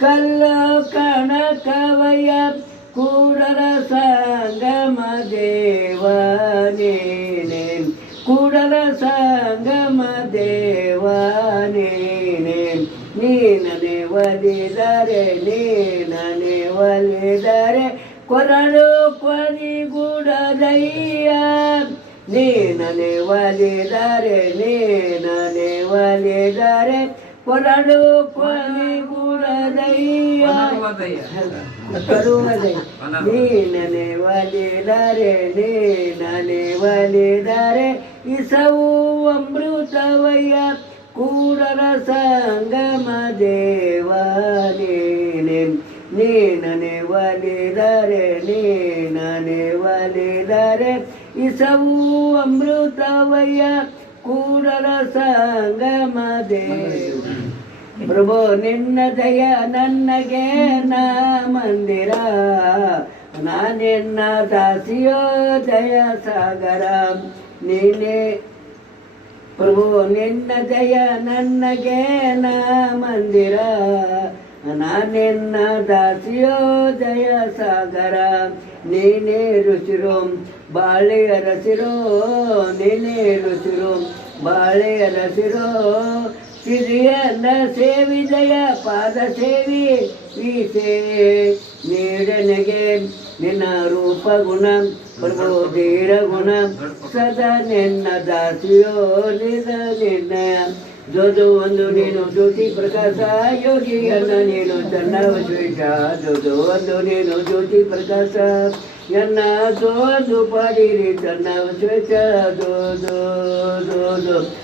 ಕಲ್ಲು ಕಣಕವಯ್ಯ ಕೂಡಲ ಸಂಗಮ ದೇವ ನೀನೆ ಕೂಡಲ ಸಂಗಮ ದೇವ ನೀನೆ ನೀನನೆ ಒಲಿದರೆ ನೀನನೆ ಒಲಿದರೆ ಕೊರಳು ಕೊನಿಗುಡದಯ್ಯ ನೀನನೆ ಒಲಿದರೆ ನೀನನೆ ಒಲಿದರೆ ಕೊರಳು ಕೊನಿಗುಡದಯ್ಯ ಕರುವದಯ್ಯ. ನೀನನೆ ಒಲಿದರೆ ನೀನನೆ ಒಲಿದರೆ ಇಸವು ಅಮೃತವಯ್ಯ. ಕೂಡರ ಸಂಗಮ ದೇವ ನೀನೆ ನೀನನೆ ಒಲಿದರೆ ನೀನನೆ ಒಲಿದರೆ ಇಸವು ಅಮೃತವಯ್ಯ. ಕೂಡರ ಸಂಗಮ ದೇವ ಪ್ರಭು ನಿನ್ನ ದಯ ನನಗೆ ನಾ ಮಂದಿರ ನಾನೆನ್ನ ದಾಸಿಯೋ ದಯ ಸಾಗರ ನೀನೇ ಪ್ರಭು ನಿನ್ನ ದಯ ನನಗೆ ನಾ ಮಂದಿರ ನಾನೆನ್ನ ದಾಸಿಯೋ ದಯ ಸಾಗರ ನೀನೇ ರುಚಿರೋ ಬಾಳೆಯ ರಸಿರೋ ನೀನೇ ರುಚಿರೋ ಬಾಳೆಯ ರಸಿರೋ ಸಿರಿಯನ್ನ ಸೇವಿದಯ ಪಾದ ಸೇವಿ ವೀಸೆ ನೀಡನೆಗೆ ನಿನ್ನ ರೂಪ ಗುಣ ಪ್ರಭು ಧೀರ ಗುಣ ಸದಾ ನಿನ್ನ ದಾಸಿಯೋ ನಿನ್ನ ನಿರ್ಣಯ ಜೋದು ಒಂದು ನೀನು ಜ್ಯೋತಿ ಪ್ರಕಾಶ ಯೋಗಿಯನ್ನ ನೀನು ಚನ್ನವ ಶ್ವೇಷ ಜೋದು ಒಂದು ನೀನು ಜ್ಯೋತಿ ಪ್ರಕಾಶ ಎನ್ನ ಜೋದು ಪಾಡಿರಿ ಚನ್ನವ ಶ್ವೇಷ ಜೋದು ಜೋದು ಸಾರಮಂಗಲಂ